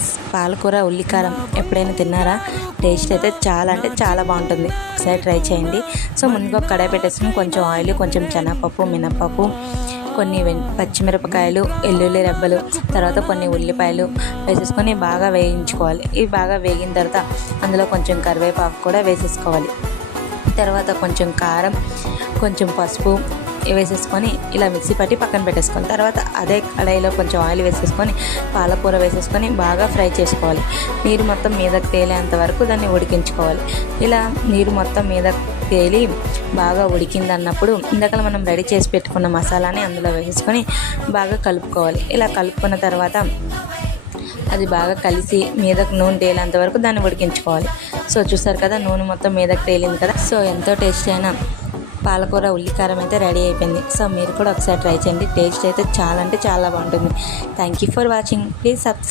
Friends, పాలకూర ఉల్లికారం ఎప్పుడైనా తిన్నారా? టేస్ట్ అయితే చాలా అంటే చాలా బాగుంటుంది. ఒకసారి ట్రై చేయండి. సో ముందుగా ఒక కడాయి పెట్టేసుకుని కొంచెం ఆయిల్, కొంచెం శనగపప్పు, మినపప్పు, కొన్ని పచ్చిమిరపకాయలు, వెల్లుల్లి రెబ్బలు, తర్వాత కొన్ని ఉల్లిపాయలు వేసేసుకొని బాగా వేయించుకోవాలి. ఇవి బాగా వేగిన తర్వాత అందులో కొంచెం కరివేపాకు కూడా వేసేసుకోవాలి. తర్వాత కొంచెం కారం, కొంచెం పసుపు వేసేసుకొని ఇలా మిక్సీ పట్టి పక్కన పెట్టేసుకోవాలి. తర్వాత అదే కడాయిలో కొంచెం ఆయిల్ వేసేసుకొని పాలకూర వేసేసుకొని బాగా ఫ్రై చేసుకోవాలి. నీరు మొత్తం మీదకి తేలేంత వరకు దాన్ని ఉడికించుకోవాలి. ఇలా నీరు మొత్తం మీదకి తేలి బాగా ఉడికిందన్నప్పుడు ఇందాక మనం రెడీ చేసి పెట్టుకున్న మసాలాని అందులో వేసేసుకొని బాగా కలుపుకోవాలి. ఇలా కలుపుకున్న తర్వాత అది బాగా కలిసి మీదకు నూనె తేలేంత వరకు దాన్ని ఉడికించుకోవాలి. సో చూసారు కదా, నూనె మొత్తం మీదకు తేలింది కదా. సో ఎంతో టేస్టీ అయిన పాలకూర ఉల్లికారం అయితే రెడీ అయిపోయింది. సో మీరు కూడా ఒకసారి ట్రై చేయండి. టేస్ట్ అయితే చాలా అంటే చాలా బాగుంటుంది. Thank you for watching. Please subscribe.